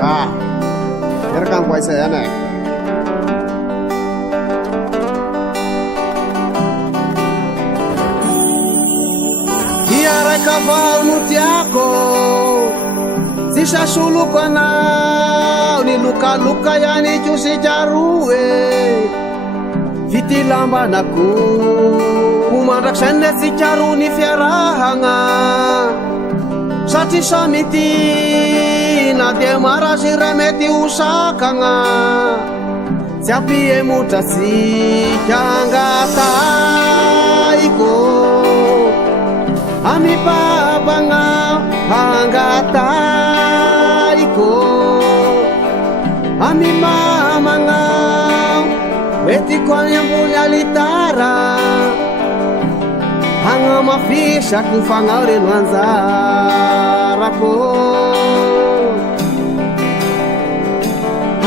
Ah, rekam voice ya nek. Hiara kaval mutiako, sisa suluko na ni luka-luka yani cusi jarue. Vitilamba naku, kumandak sende si caru ni fiarahanga. Sati samiti na dia marah si remeti usakanga. Siapi emutasi jangata iko. Ami babanga hangata iko. Ami mamanga weti kwa yang punya litara. Hanga mafisha kufangare nwanzarako.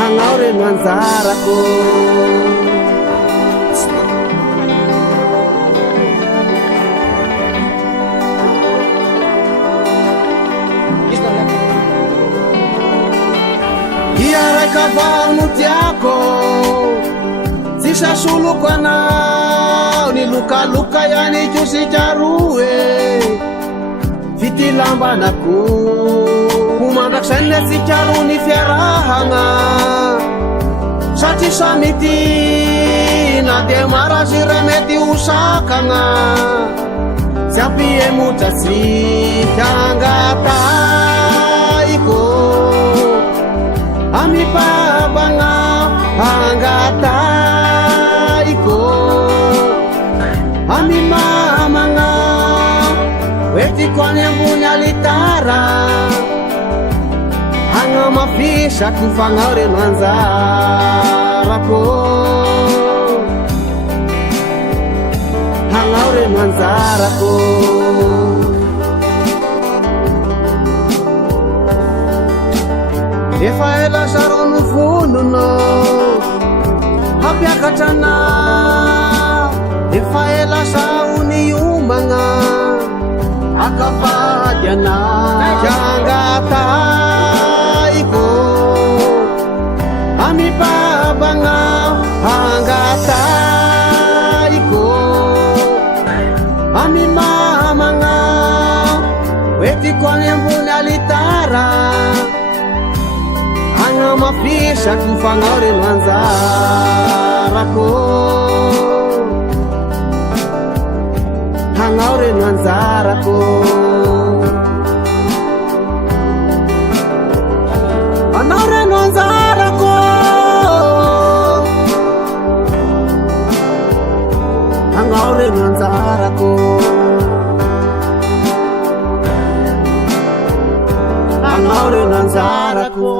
Hangaure nwanzarako. Hiara kaval mutiako, sisa suluko na ni luka-luka yani cusi jarue. Vitilamba naku, kumandak sende si caru ni fiarahanga. Sati samiti na dia marah si remeti usakanga. Siapi emutasi jangata iko. Ami babanga hangata iko. Ami mamanga weti kwa yang punya litara. Hanga mafisha kufangare nwanzarako. Hangaure nwanzarako. Efaela saronu fununo hapiakatana. Efaela sauni umanga akafadiana jangata iko. Ami babanga hangata iko. Ami mamanga weti kwa yang punya litara. Hanga mafisha kufangare nwanzarako. Hangaure nwanzarako. Hanaure nwanzarako. Hangaure nwanzarako. Hangaure nwanzarako.